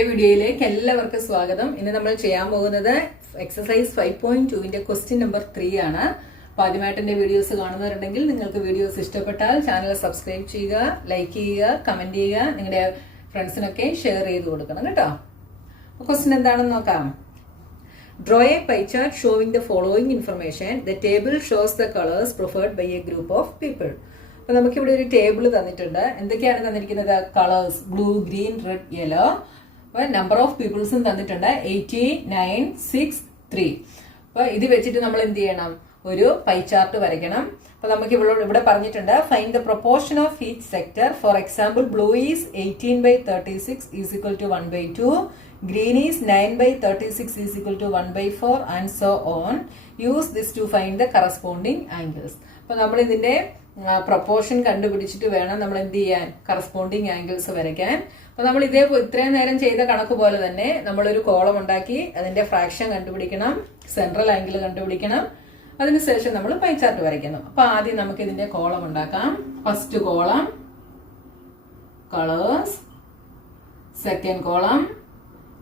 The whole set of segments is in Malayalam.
പുതിയ വീഡിയോയിലേക്ക് എല്ലാവർക്കും സ്വാഗതം. ഇന്ന് നമ്മൾ ചെയ്യാൻ പോകുന്നത് എക്സസൈസ് 5.2ന്റെ ക്വസ്റ്റ്യൻ നമ്പർ 3 ആണ്. അപ്പോൾ ആദ്യമായിട്ട് എന്റെ വീഡിയോസ് കാണുന്നവരുണ്ടെങ്കിൽ നിങ്ങൾക്ക് വീഡിയോസ് ഇഷ്ടപ്പെട്ടാൽ ചാനൽ സബ്സ്ക്രൈബ് ചെയ്യുക, ലൈക്ക് ചെയ്യുക, കമന്റ് ചെയ്യുക, നിങ്ങളുടെ ഫ്രണ്ട്സിനൊക്കെ ഷെയർ ചെയ്ത് കൊടുക്കണം കേട്ടോ. ക്വസ്റ്റ്യൻ എന്താണെന്ന് നോക്കാം. Draw a pie chart showing the following information. The table shows the colors preferred by a group of people. അപ്പോൾ നമുക്കിവിടെ ഒരു ടേബിൾ തന്നിട്ടുണ്ട്. എന്തൊക്കെയാണ് തന്നിരിക്കുന്നത്? Colours blue, green, red, yellow. അപ്പോൾ നമ്പർ ഓഫ് പീപ്പിൾസും തന്നിട്ടുണ്ട് 80, 9, 6, 3. അപ്പോൾ ഇത് വെച്ചിട്ട് നമ്മൾ എന്ത് ചെയ്യണം? ഒരു പൈ ചാർട്ട് വരയ്ക്കണം. അപ്പോൾ നമുക്ക് ഇവിടെ പറഞ്ഞിട്ടുണ്ട് find the proportion of each sector. For example blue is 18/36 is equal to 1/2. Green is 9/36 is equal to 1/4 and so on. Use this to find the corresponding angles. അപ്പോൾ നമ്മൾ ഇതിന്റെ പ്രൊപ്പോർഷൻ കണ്ടുപിടിച്ചിട്ട് വേണം നമ്മൾ എന്ത് ചെയ്യാൻ? കറസ്പോണ്ടിങ് ആംഗിൾസ് വരയ്ക്കാൻ. അപ്പോൾ നമ്മൾ ഇത്രയും നേരം ചെയ്ത കണക്ക് പോലെ തന്നെ നമ്മളൊരു കോളം ഉണ്ടാക്കി അതിന്റെ ഫ്രാക്ഷൻ കണ്ടുപിടിക്കണം, സെൻട്രൽ ആംഗിൾ കണ്ടുപിടിക്കണം, അതിനുശേഷം നമ്മൾ പൈ ചാർട്ട് വരയ്ക്കണം. അപ്പോൾ ആദ്യം നമുക്ക് ഇതിന്റെ കോളം ഉണ്ടാക്കാം. First column colours, second column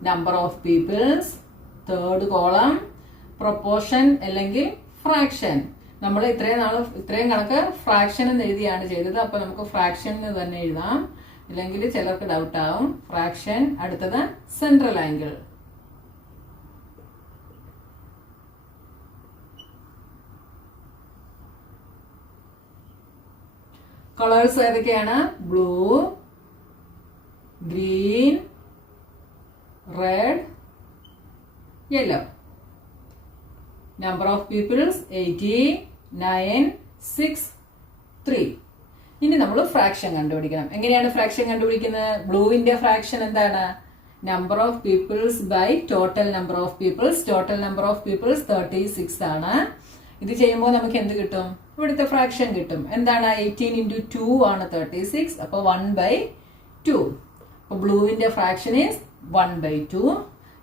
number of peoples, third column proportion അല്ലെങ്കിൽ fraction. നമ്മൾ ഇത്രയും കണക്ക് ഫ്രാക്ഷൻ എന്ന് എഴുതിയാണ് ചെയ്തത്. അപ്പൊ നമുക്ക് ഫ്രാക്ഷൻ എന്ന് തന്നെ എഴുതാം, ഇല്ലെങ്കിൽ ചിലർക്ക് ഡൗട്ട് ആവും. ഫ്രാക്ഷൻ. അടുത്തത് സെൻട്രൽ ആംഗിൾ. കളേഴ്സ് ഏതൊക്കെയാണ്? Blue, green, red, yellow. Number of peoples 80, 9, 6, 3. ഇനി നമ്മൾ ഫ്രാക്ഷൻ കണ്ടുപിടിക്കണം. എങ്ങനെയാണ് ഫ്രാക്ഷൻ കണ്ടുപിടിക്കുന്നത്? ബ്ലൂവിന്റെ ഫ്രാക്ഷൻ എന്താണ്? Number of peoples by total number of peoples. Total number of peoples 36 ആണ്. ഇത് ചെയ്യുമ്പോൾ നമുക്ക് എന്ത് കിട്ടും? ഇവിടുത്തെ ഫ്രാക്ഷൻ കിട്ടും. എന്താണ്? 18 × 2 ആണ് 36. അപ്പോൾ 1/2. അപ്പോൾ ബ്ലൂവിന്റെ ഫ്രാക്ഷൻ ഈസ് 1/2.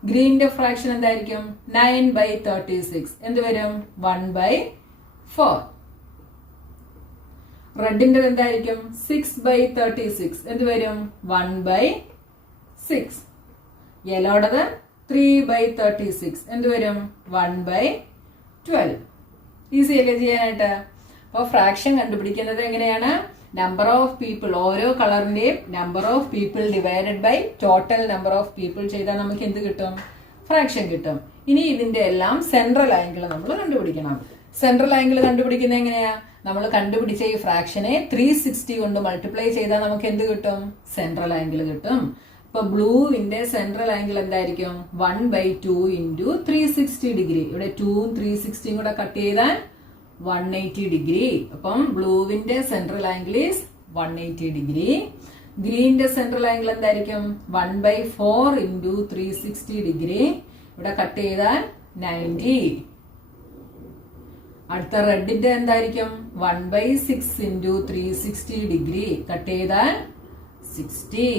ഗ്രീനിന്റെ ഫ്രാക്ഷൻ എന്തായിരിക്കും? 9/36. എന്ത് വരും? 1/4. റെഡിന്റെ എന്തായിരിക്കും? 6/36. എന്ത് വരും? 1/6. യെല്ലോടത് 3/36. എന്ത് വരും? 1/12. ഈസി അല്ലേ ചെയ്യാനായിട്ട്? അപ്പോൾ ഫ്രാക്ഷൻ കണ്ടുപിടിക്കുന്നത് എങ്ങനെയാണ്? നമ്പർ ഓഫ് പീപ്പിൾ, ഓരോ കളറിന്റെയും number of people divided by total number of people ചെയ്താൽ നമുക്ക് എന്ത് കിട്ടും? ഫ്രാക്ഷൻ കിട്ടും. ഇനി ഇതിന്റെ എല്ലാം സെൻട്രൽ ആംഗിൾ നമ്മൾ കണ്ടുപിടിക്കണം. സെൻട്രൽ ആംഗിൾ കണ്ടുപിടിക്കുന്നത് എങ്ങനെയാ? നമ്മൾ കണ്ടുപിടിച്ച ഈ ഫ്രാക്ഷനെ 360 കൊണ്ട് മൾട്ടിപ്ലൈ ചെയ്താൽ നമുക്ക് എന്ത് കിട്ടും? സെൻട്രൽ ആംഗിൾ കിട്ടും. ഇപ്പൊ ബ്ലൂവിന്റെ സെൻട്രൽ ആംഗിൾ എന്തായിരിക്കും? 1/2 × 360 ഡിഗ്രി. ഇവിടെ 2ഉം 360 കൂടെ കട്ട് ചെയ്താൽ 180 ഡിഗ്രി. അപ്പം ബ്ലൂവിന്റെ സെൻട്രൽ ആംഗിൾ ഈസ് 180 ഡിഗ്രി. ഗ്രീനിന്റെ സെൻട്രൽ ആംഗിൾ എന്തായിരിക്കും? 1/4 × 360 ഡിഗ്രി. ഇവിടെ കട്ട് ചെയ്താൽ 90. അടുത്ത റെഡിന്റെ എന്തായിരിക്കും? 1/6 × 360 ഡിഗ്രി. കട്ട് ചെയ്താൽ 60.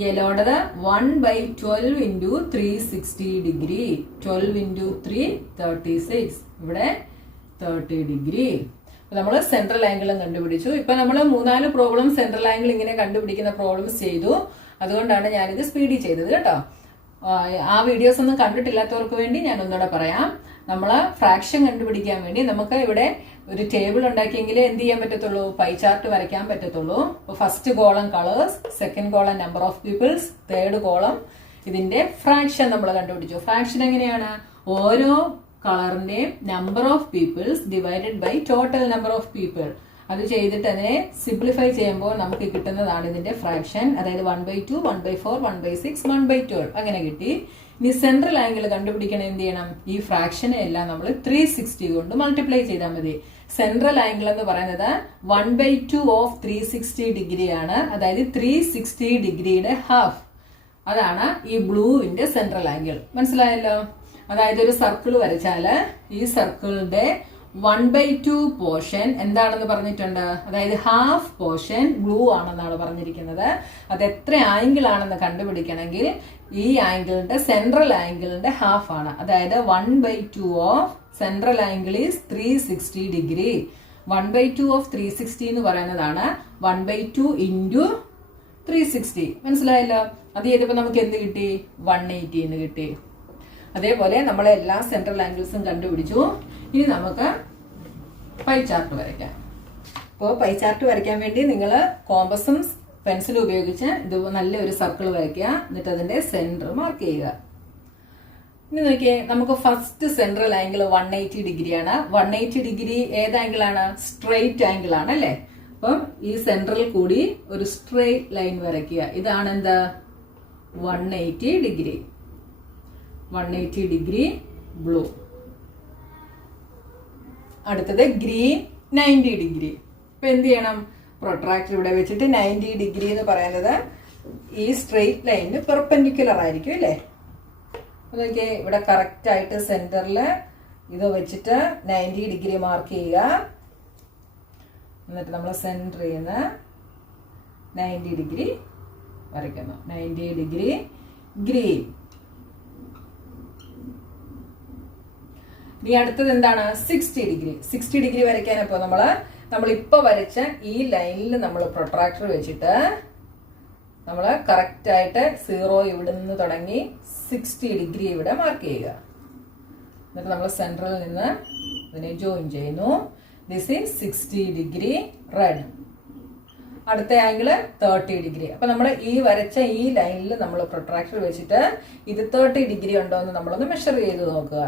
യെല്ലോടത് 1/12 × 360 ഡിഗ്രി. 12 × 3 36. ഇവിടെ 30 ഡിഗ്രി. നമ്മൾ സെൻട്രൽ ആംഗിളും കണ്ടുപിടിച്ചു. ഇപ്പൊ നമ്മൾ 3-4 പ്രോബ്ലം സെൻട്രൽ ആംഗിൾ ഇങ്ങനെ കണ്ടുപിടിക്കുന്ന പ്രോബ്ലംസ് ചെയ്തു. അതുകൊണ്ടാണ് ഞാനിത് സ്പീഡിൽ ചെയ്തത് കേട്ടോ. ആ വീഡിയോസ് ഒന്നും കണ്ടിട്ടില്ലാത്തവർക്ക് വേണ്ടി ഞാൻ ഒന്നുകൂടെ പറയാം. നമ്മൾ ഫ്രാക്ഷൻ കണ്ടുപിടിക്കാൻ വേണ്ടി നമുക്ക് ഇവിടെ ഒരു ടേബിൾ ഉണ്ടാക്കിയെങ്കിലേ എന്ത് ചെയ്യാൻ പറ്റത്തുള്ളൂ? പൈ ചാർട്ട് വരയ്ക്കാൻ പറ്റത്തുള്ളൂ. First column colours, second column number of peoples, third column ഇതിന്റെ ഫ്രാക്ഷൻ നമ്മൾ കണ്ടുപിടിച്ചു. ഫ്രാക്ഷൻ എങ്ങനെയാണ്? ഓരോ കളറിന്റെ number of peoples divided by total number of people. അത് ചെയ്തിട്ട് അതിനെ സിംപ്ലിഫൈ ചെയ്യുമ്പോൾ നമുക്ക് കിട്ടുന്നതാണ് ഇതിന്റെ ഫ്രാക്ഷൻ. അതായത് 1/2, 1/4, 1/6, 1/12 അങ്ങനെ കിട്ടി. ഇനി സെൻട്രൽ ആംഗിൾ കണ്ടുപിടിക്കണം. എന്ത് ചെയ്യണം? ഈ ഫ്രാക്ഷനെ എല്ലാം നമ്മൾ 360 കൊണ്ട് മൾട്ടിപ്ലൈ ചെയ്താൽ മതി. സെൻട്രൽ ആംഗിൾ എന്ന് പറയുന്നത് 1/2 ഓഫ് 360 ഡിഗ്രി ആണ്. അതായത് 360 ഡിഗ്രിയുടെ ഹാഫ്. അതാണ് ഈ ബ്ലൂവിന്റെ സെൻട്രൽ ആംഗിൾ. മനസ്സിലായല്ലോ? അതായത് ഒരു സർക്കിൾ വരച്ചാല് ഈ സർക്കിളിന്റെ 1/2 പോർഷൻ എന്താണെന്ന് പറഞ്ഞിട്ടുണ്ട്? അതായത് ഹാഫ് പോർഷൻ ബ്ലൂ ആണെന്നാണ് പറഞ്ഞിരിക്കുന്നത്. അത് എത്ര ആംഗിൾ ആണെന്ന് കണ്ടുപിടിക്കണമെങ്കിൽ ഈ ആംഗിളിന്റെ സെൻട്രൽ ആംഗിളിന്റെ ഹാഫ് ആണ്. അതായത് 1/2 of central angle is 360 degree. 1/2 of 360 എന്ന് പറയുന്നതാണ് 1/2 × 360. മനസ്സിലായല്ലോ? അത് ചെയ്തപ്പോൾ നമുക്ക് എന്ത് കിട്ടി? 180 എന്ന് കിട്ടി. അതേപോലെ നമ്മൾ എല്ലാ സെൻട്രൽ ആംഗിൾസും കണ്ടുപിടിച്ചു. ഇനി നമുക്ക് പൈ ചാർട്ട് വരയ്ക്കാം. അപ്പോൾ പൈ ചാർട്ട് വരയ്ക്കാൻ വേണ്ടി നിങ്ങൾ കോമ്പസും പെൻസിലും ഉപയോഗിച്ച് ഇത് നല്ലൊരു സർക്കിൾ വരയ്ക്കുക. എന്നിട്ട് അതിന്റെ സെന്റർ മാർക്ക് ചെയ്യുക. ഇനി നോക്കിയേ, നമുക്ക് ഫസ്റ്റ് സെൻട്രൽ ആംഗിൾ 180 ഡിഗ്രിയാണ്. 180 ഡിഗ്രി ഏത് ആംഗിൾ ആണ്? സ്ട്രെയിറ്റ് ആംഗിൾ ആണ് അല്ലേ? അപ്പം ഈ സെൻട്രൽ കൂടി ഒരു സ്ട്രെയിറ്റ് ലൈൻ വരയ്ക്കുക. ഇതാണ് എന്താ? 180 ഡിഗ്രി. 180 degree blue. അടുത്തത് ഗ്രീൻ 90 ഡിഗ്രി. ഇപ്പൊ എന്ത് ചെയ്യണം? പ്രൊട്രാക്ടർ ഇവിടെ വെച്ചിട്ട് 90 ഡിഗ്രി എന്ന് പറയുന്നത് ഈ സ്ട്രെയിറ്റ് ലൈനിന് പെർപെൻഡിക്കുലർ ആയിരിക്കും അല്ലേ? നോക്കിയേ, ഇവിടെ കറക്റ്റ് ആയിട്ട് സെന്ററിൽ ഇത് വെച്ചിട്ട് 90 ഡിഗ്രി മാർക്ക് ചെയ്യുക. എന്നിട്ട് നമ്മൾ സെന്ററിൽ നിന്ന് 90 ഡിഗ്രി വരയ്ക്കുന്നു. 90 ഡിഗ്രി ഗ്രീൻ. ഇനി അടുത്തത് എന്താണ്? 60 ഡിഗ്രി. 60 ഡിഗ്രി വരയ്ക്കാനപ്പോ നമ്മളിപ്പോ വരച്ച ഈ ലൈനിൽ നമ്മൾ പ്രൊട്രാക്ടർ വെച്ചിട്ട് നമ്മൾ കറക്റ്റ് ആയിട്ട് 0 ഇവിടെ നിന്ന് തുടങ്ങി 60 ഡിഗ്രി ഇവിടെ മാർക്ക് ചെയ്യുക. എന്നിട്ട് നമ്മൾ സെൻട്രൽ നിന്ന് ഇതിനെ ജോയിൻ ചെയ്യുന്നു. This is 60 degree red. അടുത്ത ആംഗിള് 30 ഡിഗ്രി. അപ്പൊ നമ്മൾ ഈ വരച്ച ഈ ലൈനിൽ നമ്മൾ പ്രൊട്രാക്ടർ വെച്ചിട്ട് ഇത് 30 ഡിഗ്രി ഉണ്ടോ എന്ന് നമ്മളൊന്ന് മെഷർ ചെയ്ത് നോക്കുക.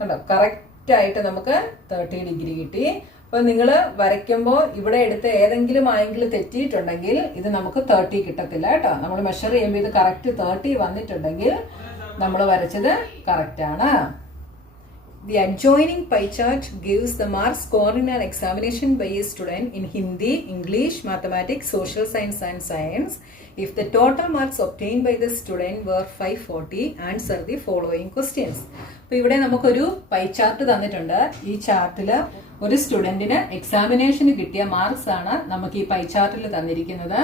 കണ്ടോ? കറക്റ്റ് ആയിട്ട് നമുക്ക് 30 ഡിഗ്രി കിട്ടി. അപ്പൊ നിങ്ങൾ വരയ്ക്കുമ്പോൾ ഇവിടെ എടുത്ത് ഏതെങ്കിലും ആംഗിൾ തെറ്റിയിട്ടുണ്ടെങ്കിൽ ഇത് നമുക്ക് 30 കിട്ടത്തില്ല കേട്ടോ. നമ്മൾ മെഷർ ചെയ്യുമ്പോൾ ഇത് കറക്റ്റ് 30 വന്നിട്ടുണ്ടെങ്കിൽ നമ്മൾ വരച്ചത് കറക്റ്റ് ആണ്. The adjoining pie chart gives the marks scored in an examination by a student in Hindi, English, Mathematics, Social Science and Science. If the total marks obtained by the student were 540, answer the following questions. അപ്പോൾ ഇവിടെ നമുക്കൊരു പൈ ചാർട്ട് തന്നിട്ടുണ്ട്. ഈ ചാർട്ടിൽ ഒരു സ്റ്റുഡന്റിന് എക്സാമിനേഷന് കിട്ടിയ മാർക്സ് ആണ് നമുക്ക് ഈ പൈ ചാർട്ടിൽ തന്നിരിക്കുന്നത്.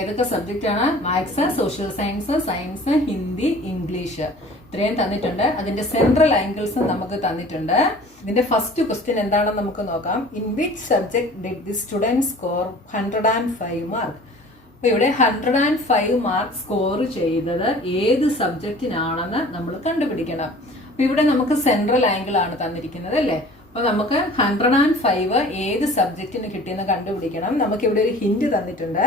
ഏതൊക്കെ സബ്ജക്റ്റ് ആണ്? Maths, social science, science, Hindi, English ഇത്രയും തന്നിട്ടുണ്ട്. അതിന്റെ സെൻട്രൽ ആംഗിൾസ് നമുക്ക് തന്നിട്ടുണ്ട്. ഇതിന്റെ ഫസ്റ്റ് ക്വസ്റ്റ്യൻ എന്താണെന്ന് നമുക്ക് നോക്കാം. In which subject did the student score 105 mark? അപ്പൊ ഇവിടെ 105 മാർക്ക് സ്കോർ ചെയ്തത് ഏത് സബ്ജക്റ്റിനാണെന്ന് നമ്മൾ കണ്ടുപിടിക്കണം. അപ്പൊ ഇവിടെ നമുക്ക് സെൻട്രൽ ആംഗിൾ ആണ് തന്നിരിക്കുന്നത് അല്ലേ? അപ്പൊ നമുക്ക് 105 ഏത് സബ്ജക്റ്റിന് കിട്ടിയെന്ന് കണ്ടുപിടിക്കണം. നമുക്ക് ഇവിടെ ഒരു ഹിന്റ് തന്നിട്ടുണ്ട്.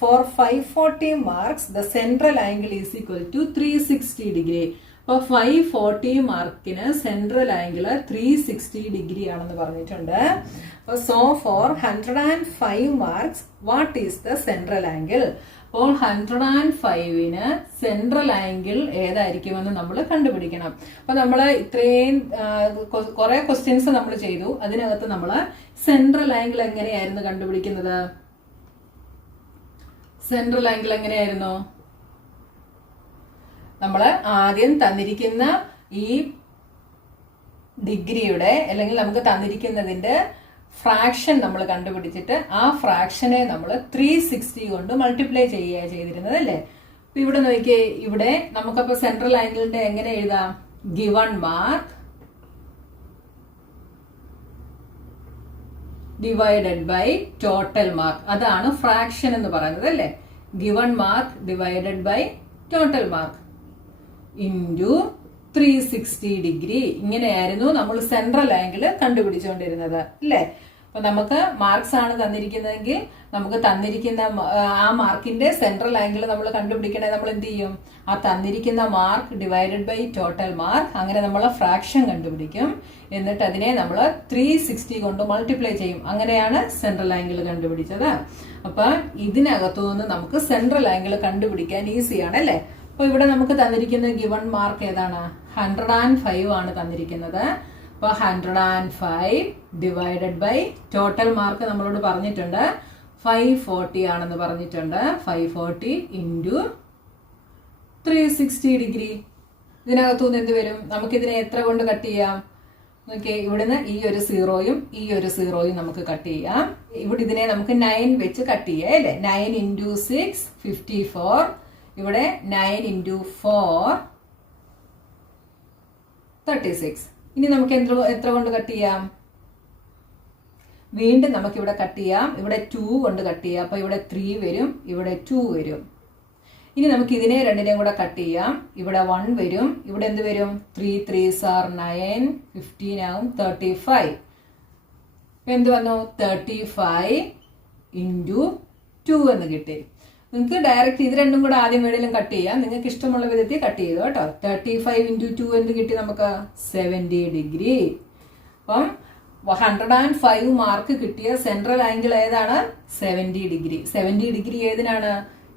For 540 marks the central angle is equal to 360 degree. അപ്പൊ 540 മാർക്കിന് സെൻട്രൽ ആംഗിൾ 360 ഡിഗ്രി ആണെന്ന് പറഞ്ഞിട്ടുണ്ട്. So for 105 marks what is the central angle? അപ്പോൾ 105ന് സെൻട്രൽ ആംഗിൾ ഏതായിരിക്കുമെന്ന് നമ്മൾ കണ്ടുപിടിക്കണം. അപ്പൊ നമ്മൾ ഇത്രയും കുറെ ക്വസ്റ്റ്യൻസ് നമ്മൾ ചെയ്തു. അതിനകത്ത് നമ്മൾ സെൻട്രൽ ആംഗിൾ എങ്ങനെയായിരുന്നു കണ്ടുപിടിക്കുന്നത്? സെൻട്രൽ ആംഗിൾ എങ്ങനെയായിരുന്നു? നമ്മൾ ആദ്യം തന്നിരിക്കുന്ന ഈ ഡിഗ്രിയുടെ അല്ലെങ്കിൽ നമുക്ക് തന്നിരിക്കുന്നതിന്റെ ഫ്രാക്ഷൻ നമ്മൾ കണ്ടുപിടിച്ചിട്ട് ആ ഫ്രാക്ഷനെ നമ്മൾ 360 കൊണ്ട് മൾട്ടിപ്ലൈ ചെയ്യുക ചെയ്തിരുന്നത് അല്ലേ? അപ്പൊ ഇവിടെ നോക്കിയേ, ഇവിടെ നമുക്കപ്പോ സെൻട്രൽ ആംഗിളിന്റെ എങ്ങനെ എഴുതാം? Given mark divided by total mark. അതാണ് ഫ്രാക്ഷൻ എന്ന് പറയുന്നത് അല്ലേ? Given mark divided by total mark into 360 degree. ഇങ്ങനെയായിരുന്നു നമ്മൾ സെൻട്രൽ ആംഗിൾ കണ്ടുപിടിച്ചുകൊണ്ടിരുന്നത് അല്ലേ? അപ്പൊ നമുക്ക് മാർക്സ് ആണ് തന്നിരിക്കുന്നതെങ്കിൽ നമുക്ക് തന്നിരിക്കുന്ന ആ മാർക്കിന്റെ സെൻട്രൽ ആംഗിൾ നമ്മൾ കണ്ടുപിടിക്കണേ നമ്മൾ എന്ത് ചെയ്യും? ആ തന്നിരിക്കുന്ന mark divided by total mark, അങ്ങനെ നമ്മൾ ഫ്രാക്ഷൻ കണ്ടുപിടിക്കും. എന്നിട്ട് അതിനെ നമ്മൾ 360 കൊണ്ട് മൾട്ടിപ്ലൈ ചെയ്യും. അങ്ങനെയാണ് സെൻട്രൽ ആംഗിൾ കണ്ടുപിടിച്ചത്. അപ്പൊ ഇതിനകത്തുനിന്ന് നമുക്ക് സെൻട്രൽ ആംഗിൾ കണ്ടുപിടിക്കാൻ ഈസിയാണ് അല്ലേ? അപ്പൊ ഇവിടെ നമുക്ക് തന്നിരിക്കുന്ന ഗിവൺ മാർക്ക് ഏതാണ്? 105 ആണ് തന്നിരിക്കുന്നത്. അപ്പൊ 105 ഡിവൈഡഡ് ബൈ ടോട്ടൽ മാർക്ക് നമ്മളോട് പറഞ്ഞിട്ടുണ്ട് 540 ആണെന്ന് പറഞ്ഞിട്ടുണ്ട്. 540 ഇൻറ്റു 360 ഡിഗ്രി. ഇതിനകത്തുനിന്ന് എന്ത് വരും? നമുക്കിതിനെ എത്ര കൊണ്ട് കട്ട് ചെയ്യാം? ഓക്കെ, ഇവിടുന്ന് ഈ ഒരു 0യും ഈ ഒരു 0യും നമുക്ക് കട്ട് ചെയ്യാം. ഇവിടെ ഇതിനെ നമുക്ക് 9 വെച്ച് കട്ട് ചെയ്യാം അല്ലേ? 9 ഇൻറ്റു 6 54. ഇവിടെ 9 ഇൻറ്റു 4 36. ഇനി നമുക്ക് എത്ര കൊണ്ട് കട്ട് ചെയ്യാം? വീണ്ടും നമുക്കിവിടെ കട്ട് ചെയ്യാം. ഇവിടെ 2 കൊണ്ട് കട്ട് ചെയ്യാം. അപ്പോൾ ഇവിടെ 3 വരും, ഇവിടെ 2 വരും. ഇനി നമുക്ക് ഇതിനെ രണ്ടിനെയും കൂടെ കട്ട് ചെയ്യാം. ഇവിടെ 1 വരും, ഇവിടെ എന്ത് വരും? 3 3s are 9, 15 ആവും, 35. എന്ത് വന്നു? 35 ഇൻറ്റു 2 എന്ന് കിട്ടി. നിങ്ങൾക്ക് ഡയറക്റ്റ് ഇത് രണ്ടും കൂടെ ആദ്യം വേണേലും കട്ട് ചെയ്യാം. നിങ്ങൾക്ക് ഇഷ്ടമുള്ള വിധത്തിൽ കട്ട് ചെയ്തു കേട്ടോ. 35 ഇൻറ്റു 2 എന്ത് കിട്ടി നമുക്ക്? 70 ഡിഗ്രി. അപ്പം 105 മാർക്ക് കിട്ടിയ സെൻട്രൽ ആംഗിൾ ഏതാണ്? 70 ഡിഗ്രി. 70 ഡിഗ്രി ഏതിനാണ്?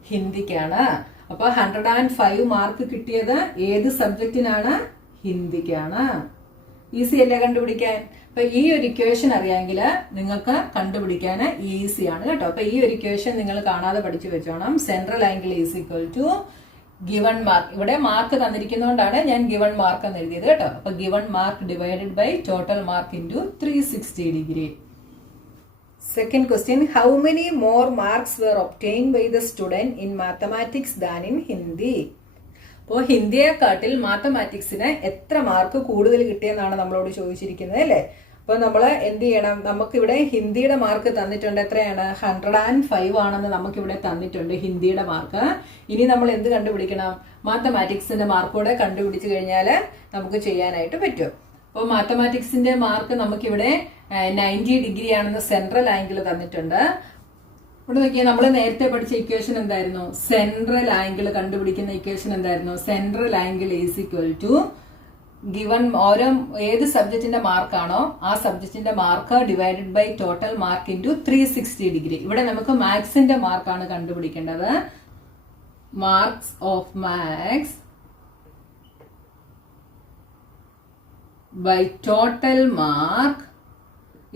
ഹിന്ദിക്കാണ്. അപ്പൊ 105 മാർക്ക് കിട്ടിയത് ഏത് സബ്ജക്റ്റിനാണ്? ഹിന്ദിക്കാണ്. ഈസി അല്ലേ കണ്ടുപിടിക്കാൻ? അപ്പൊ ഈ ഒരു ഇക്വേഷൻ അറിയാമെങ്കിൽ നിങ്ങൾക്ക് കണ്ടുപിടിക്കാൻ ഈസിയാണ് കേട്ടോ. അപ്പൊ ഈ ഒരു ഇക്വേഷൻ നിങ്ങൾ കാണാതെ പഠിച്ചു വെച്ചോണം. Central angle is equal to given mark. ഇവിടെ മാർക്ക് തന്നിരിക്കുന്നതുകൊണ്ടാണ് ഞാൻ ഗിവൺ മാർക്ക് എന്ന് എഴുതിയത് കേട്ടോ. അപ്പൊ given mark divided by total mark into 360 degree. Second question, how many more marks were obtained by the student in mathematics than in Hindi? അപ്പോൾ ഹിന്ദിയെക്കാട്ടിൽ മാത്തമാറ്റിക്സിന് എത്ര മാർക്ക് കൂടുതൽ കിട്ടിയെന്നാണ് നമ്മളോട് ചോദിച്ചിരിക്കുന്നത് അല്ലേ? അപ്പോൾ നമ്മൾ എന്ത് ചെയ്യണം? നമുക്കിവിടെ ഹിന്ദിയുടെ മാർക്ക് തന്നിട്ടുണ്ട്. എത്രയാണ്? 105 ആണെന്ന് നമുക്കിവിടെ തന്നിട്ടുണ്ട് ഹിന്ദിയുടെ മാർക്ക്. ഇനി നമ്മൾ എന്ത് കണ്ടുപിടിക്കണം? മാത്തമാറ്റിക്സിന്റെ മാർക്കൂടെ കണ്ടുപിടിച്ചു കഴിഞ്ഞാൽ നമുക്ക് ചെയ്യാനായിട്ട് പറ്റും. അപ്പോൾ മാത്തമാറ്റിക്സിന്റെ മാർക്ക് നമുക്കിവിടെ 90 ഡിഗ്രി ആണെന്ന് സെൻട്രൽ ആംഗിൾ തന്നിട്ടുണ്ട്. ഇവിടെ നോക്കിയാൽ നമ്മൾ നേരത്തെ പഠിച്ച ഇക്വേഷൻ എന്തായിരുന്നു? സെൻട്രൽ ആംഗിൾ കണ്ടുപിടിക്കുന്ന ഇക്വേഷൻ എന്തായിരുന്നു? Central angle is equal to given ഓരോ ഏത് സബ്ജക്റ്റിന്റെ മാർക്കാണോ ആ സബ്ജക്റ്റിന്റെ mark divided by total mark into 360 degree. ഇവിടെ നമുക്ക് മാത്സിന്റെ മാർക്കാണ് കണ്ടുപിടിക്കേണ്ടത്. Marks of maths by total mark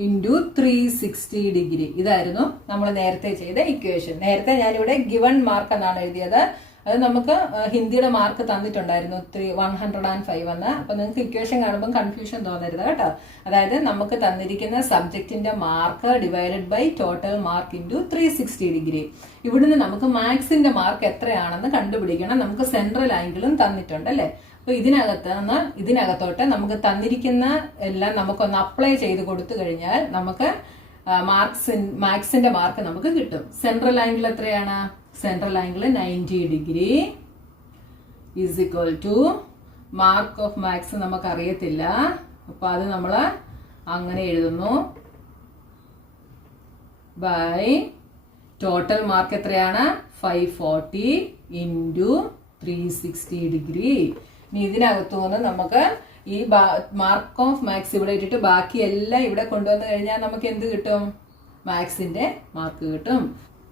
into 360 degree. ഇതായിരുന്നു നമ്മൾ നേരത്തെ ചെയ്ത ഇക്വേഷൻ. നേരത്തെ ഞാനിവിടെ ഗിവൺ മാർക്ക് എന്നാണ് എഴുതിയത്. അത് നമുക്ക് ഹിന്ദിയുടെ മാർക്ക് തന്നിട്ടുണ്ടായിരുന്നു 105 എന്ന്. അപ്പൊ നിങ്ങൾക്ക് ഇക്വേഷൻ കാണുമ്പോൾ കൺഫ്യൂഷൻ തോന്നരുത് കേട്ടോ. അതായത് നമുക്ക് തന്നിരിക്കുന്ന സബ്ജക്റ്റിന്റെ mark divided by total mark into 360 degree. ഇവിടുന്ന് നമുക്ക് മാത്സിന്റെ മാർക്ക് എത്രയാണെന്ന് കണ്ടുപിടിക്കണം. നമുക്ക് സെൻട്രൽ ആംഗിളും തന്നിട്ടുണ്ട് അല്ലേ? അപ്പൊ ഇതിനകത്തോട്ട് നമുക്ക് തന്നിരിക്കുന്ന എല്ലാം നമുക്കൊന്ന് അപ്ലൈ ചെയ്ത് കൊടുത്തു കഴിഞ്ഞാൽ നമുക്ക് മാത്സിന്റെ മാർക്ക് നമുക്ക് കിട്ടും. സെൻട്രൽ ആംഗിൾ എത്രയാണ്? Central angle 90 degree is equal to mark of maths നമുക്ക് അറിയത്തില്ല. അപ്പൊ അത് നമ്മൾ അങ്ങനെ എഴുതുന്നു ബൈ ടോട്ടൽ മാർക്ക് എത്രയാണ്? 540 ഇൻറ്റു 360 ഡിഗ്രി. ഇനി ഇതിനകത്തു നിന്ന് നമുക്ക് ഈ മാർക്ക് ഓഫ് മാത്സ് ഇവിടെ ഇട്ടിട്ട് ബാക്കി എല്ലാം ഇവിടെ കൊണ്ടുവന്നു കഴിഞ്ഞാൽ നമുക്ക് എന്ത് കിട്ടും? മാത്സിന്റെ മാർക്ക് കിട്ടും.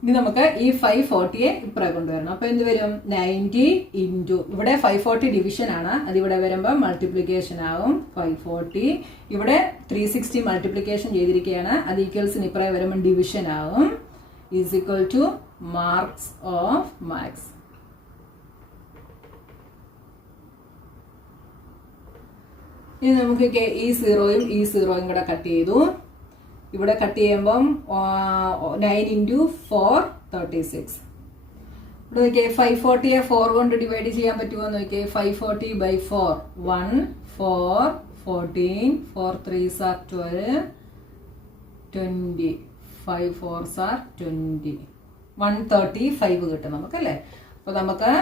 ഇനി നമുക്ക് ഈ 540യെ ഇപ്പുറം കൊണ്ടുവരണം. അപ്പൊ എന്ത് വരും? 90 ഇൻറ്റു ഇവിടെ 540 ഡിവിഷൻ ആണ്. അത് ഇവിടെ വരുമ്പോൾ മൾട്ടിപ്ലിക്കേഷൻ ആവും 540. ഇവിടെ 360 മൾട്ടിപ്ലിക്കേഷൻ ചെയ്തിരിക്കുകയാണ്. അത് ഈക്വൽസിന് ഇപ്പുറം വരുമ്പോൾ ഡിവിഷൻ ആവും. Is equal two marks of maths. ഇനി നമുക്ക് ഈ 0യും ഈ 0യും കൂടെ കട്ട് ചെയ്തു. ഇവിടെ കട്ട് ചെയ്യുമ്പം 9 ഇൻറ്റു 4 36. ഇവിടെ നോക്കിയേ 540യെ 4 കൊണ്ട് ഡിവൈഡ് ചെയ്യാൻ പറ്റുമോ എന്ന് നോക്കിയേ. 540 by 4 1 4 14 4 3s are 12 20 5 4s are 20 135 കിട്ടും നമുക്കല്ലേ? അപ്പൊ നമുക്ക്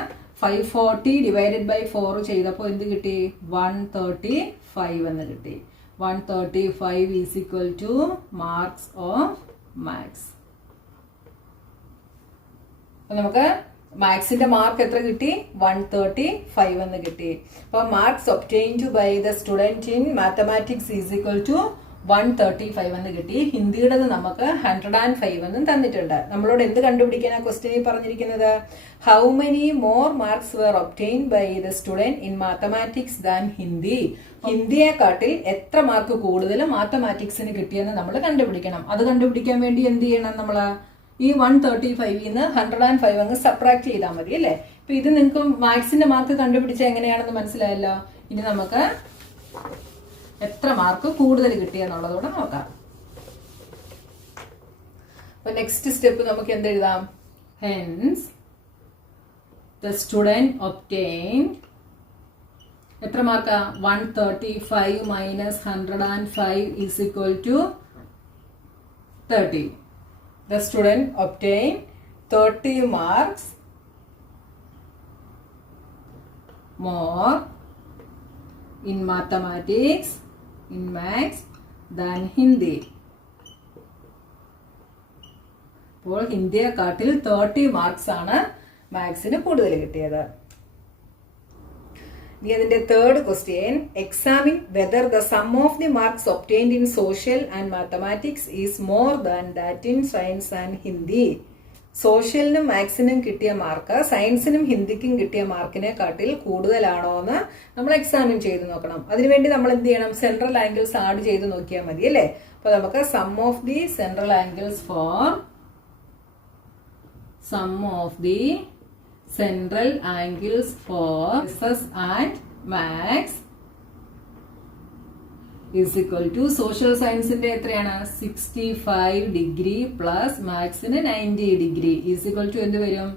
540 ഡിവൈഡഡ് ബൈ 4 ചെയ്തപ്പോൾ എന്ത് കിട്ടി? 135 എന്ന് കിട്ടി. 135 is equal two marks of maths. അപ്പൊ നമുക്ക് മാത്സിന്റെ മാർക്ക് എത്ര കിട്ടി? 135 എന്ന് കിട്ടി. അപ്പൊ marks obtained by the student in mathematics is equal to 135 എന്ന് കിട്ടി. ഹിന്ദിയുടേത് നമുക്ക് 105 എന്നും തന്നിട്ടുണ്ട്. നമ്മളോട് എന്ത് കണ്ടുപിടിക്കാനാ ക്വസ്റ്റ്യനിൽ പറഞ്ഞിരിക്കുന്നത്? How many more marks were obtained by the student in mathematics than Hindi. ഹിന്ദിയെക്കാട്ടിൽ എത്ര മാർക്ക് കൂടുതൽ മാത്തമാറ്റിക്സിന് കിട്ടിയെന്ന് നമ്മൾ കണ്ടുപിടിക്കണം. അത് കണ്ടുപിടിക്കാൻ വേണ്ടി എന്ത് ചെയ്യണം? നമ്മൾ ഈ 135ന്ന് 105 അങ്ങ് സബ്ട്രാക്ട് ചെയ്താൽ മതി അല്ലേ? ഇപ്പൊ ഇത് നിങ്ങൾക്ക് മാത്സിന്റെ മാർക്ക് കണ്ടുപിടിച്ച എങ്ങനെയാണെന്ന് മനസ്സിലായല്ലോ. ഇനി നമുക്ക് എത്ര മാർക്ക് കൂടുതൽ കിട്ടിയെന്നുള്ളതോടെ നോക്കാം. അപ്പൊ നെക്സ്റ്റ് സ്റ്റെപ്പ് നമുക്ക് എന്തെഴുതാം? ഹെൻസ് ദ സ്റ്റുഡന്റ് ഒബ്റ്റെയിൻഡ് എത്ര മാർക്കാ? 135 minus 105 is equal to 30. The student obtained 30 marks more in mathematics, in maths than Hindi. അപ്പോൾ ഹിന്ദിയെക്കാട്ടിൽ 30 മാർക്സ് ആണ് മാത്സിന് കൂടുതൽ കിട്ടിയത്. ഇനി അതിന്റെ തേർഡ് ക്വസ്റ്റ്യൻ, examine whether the sum of the marks obtained in social and mathematics is more than that in science and Hindi. സോഷ്യലിനും മാത്സിനും കിട്ടിയ മാർക്ക് സയൻസിനും ഹിന്ദിക്കും കിട്ടിയ മാർക്കിനെ കാട്ടിൽ കൂടുതലാണോ എന്ന് നമ്മൾ എക്സാമിൻ ചെയ്ത് നോക്കണം. അതിനുവേണ്ടി നമ്മൾ എന്ത് ചെയ്യണം? സെൻട്രൽ ആംഗിൾസ് ആഡ് ചെയ്ത് നോക്കിയാൽ മതി അല്ലേ. അപ്പൊ നമുക്ക് sum of the central angles for sum of the central angles for SS and maths is equal to social science ന്റെ എത്രയാണ്? 65 ഡിഗ്രി പ്ലസ് മാത്സിന് 90 ഡിഗ്രി is equal to എന്ത് വരും?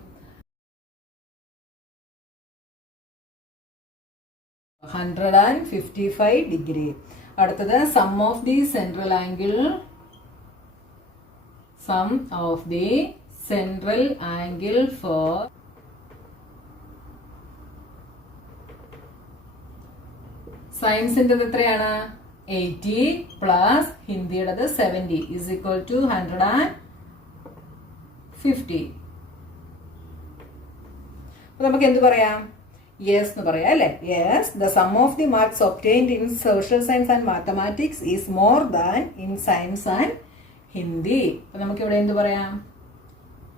155 ഡിഗ്രി. അടുത്തത് sum of the central angle, sum of the central angle for സയൻസിന്റെ എത്രയാണ്? 80 പ്ലസ് ഹിന്ദിയുടേത് 70 is equal to 150. അപ്പൊ നമുക്ക് എന്ത് പറയാം? യെസ് എന്ന് പറയാം അല്ലെ. Yes, the sum of the marks obtained in social science and mathematics is more than in science and Hindi. അപ്പൊ നമുക്ക് ഇവിടെ എന്ത് പറയാം?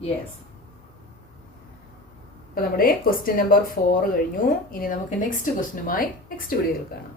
യെസ്. അപ്പൊ നമ്മുടെ ക്വസ്റ്റ്യൻ നമ്പർ 4 കഴിഞ്ഞു. ഇനി നമുക്ക് നെക്സ്റ്റ് ക്വസ്റ്റ്യനുമായി നെക്സ്റ്റ് വീഡിയോയിൽ കാണാം.